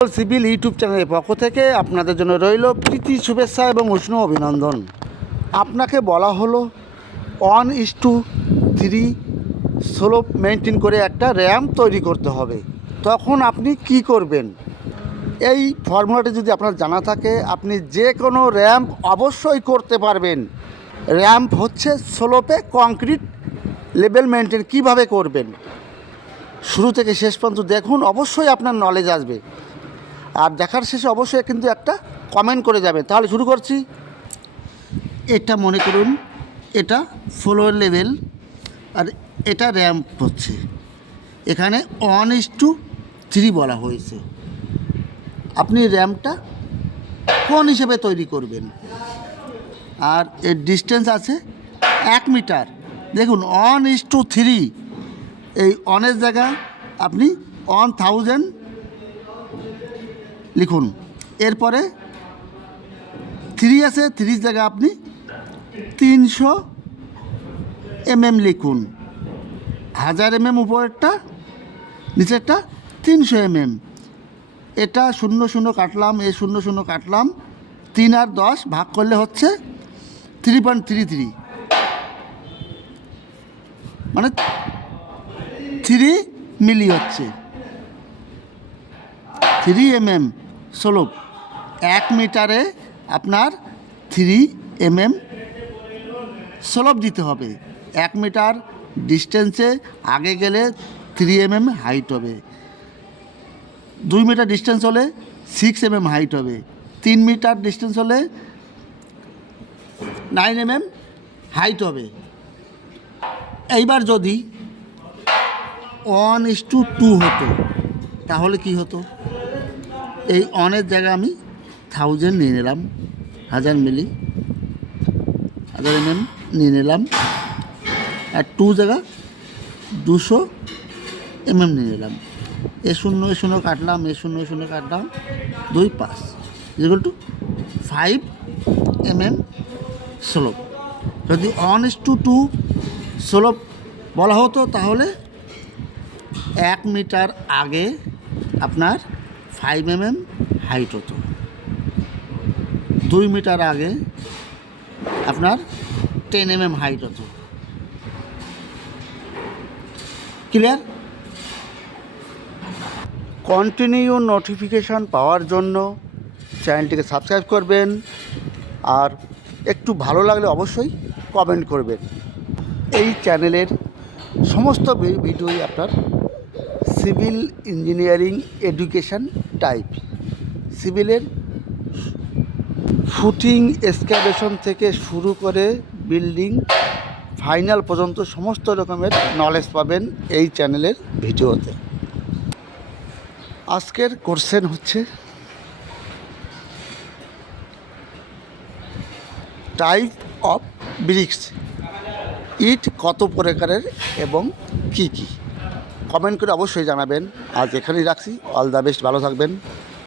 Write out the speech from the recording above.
Civil YouTube চ্যানেলের পক্ষ থেকে আপনাদের জন্য রইল প্রীতি শুভেচ্ছা এবং উষ্ণ অভিনন্দন। আপনাকে বলা হলো 1:3 স্লোপ মেনটেন করে একটা র্যাম্প তৈরি করতে হবে। তখন আপনি কি করবেন? এই ফর্মুলাটি যদি আপনার জানা থাকে, আপনি যে কোনো র্যাম্প অবশ্যই করতে পারবেন। র্যাম্প হচ্ছে স্লোপে কংক্রিট লেভেল মেনটেন কীভাবে করবেন, শুরু থেকে শেষ পর্যন্ত দেখুন, অবশ্যই আপনার নলেজ আসবে। আর দেখার শেষে অবশ্যই কিন্তু একটা কমেন্ট করে যাবেন। তাহলে শুরু করছি। এটা মনে করুন এটা ফ্লোর লেভেল আর এটা র্যাম্প হচ্ছে। এখানে 1:3 বলা হয়েছে। আপনি র্যাম্পটা কোন হিসেবে তৈরি করবেন? আর এর ডিস্টেন্স আছে 1 মিটার। দেখুন 1:3, এই অনের জায়গায় আপনি 1000 লিখুন। এরপরে 3 আছে, 3 জায়গায় আপনি 300 mm লিখুন। 1000 mm উপরেরটা, নিচেরটা 300 mm। এটা 0 কাটলাম, 0 কাটলাম, 3 আর 10 ভাগ করলে হচ্ছে 3.33, মানে 3 মিলি হচ্ছে। 3 mm স্লোপ, 1 মিটারে আপনার 3 mm স্লোপ দিতে হবে। 1 মিটার ডিস্টেন্সে আগে গেলে 3 mm হাইট হবে। 2 মিটার ডিস্টেন্স হলে 6 mm হাইট হবে। 3 মিটার ডিস্টেন্স হলে 9 mm হাইট হবে। এইবার যদি 1:2 হতো তাহলে কি হতো? এই অনের জায়গায় আমি 1000 নিয়ে নিলাম, 1000 মিলি, 1000 mm নিয়ে নিলাম। আর 2 জায়গা 200 mm নিয়ে নিলাম। 0 কাটলাম, 0 কাটলাম, 2 5 ইকুয়াল টু 5 mm স্লোপ। যদি 1:2 স্লোপ বলা হতো তাহলে 1 মিটার আগে আপনার 5 mm হাইট হতো। 2 মিটার আগে আপনার 10 mm হাইট হতো। ক্লিয়ার? কন্টিনিউ নোটিফিকেশান পাওয়ার জন্য চ্যানেলটিকে সাবস্ক্রাইব করবেন, আর একটু ভালো লাগলে অবশ্যই কমেন্ট করবেন। এই চ্যানেলের সমস্ত ভিডিওই আপনার সিভিল ইঞ্জিনিয়ারিং এডুকেশান টাইপ। সিভিলের ফুটিং এক্সকাভেশন থেকে শুরু করে বিল্ডিং ফাইনাল পর্যন্ত সমস্ত রকমের নলেজ পাবেন এই চ্যানেলের ভিডিওতে। আজকের কোশ্চেন হচ্ছে টাইপ অফ ব্রিক্স। ইট কত প্রকারের এবং কি কি? কমেন্ট করে অবশ্যই জানাবেন। আজ এখানেই রাখছি। অল দ্য বেস্ট, ভালো থাকবেন।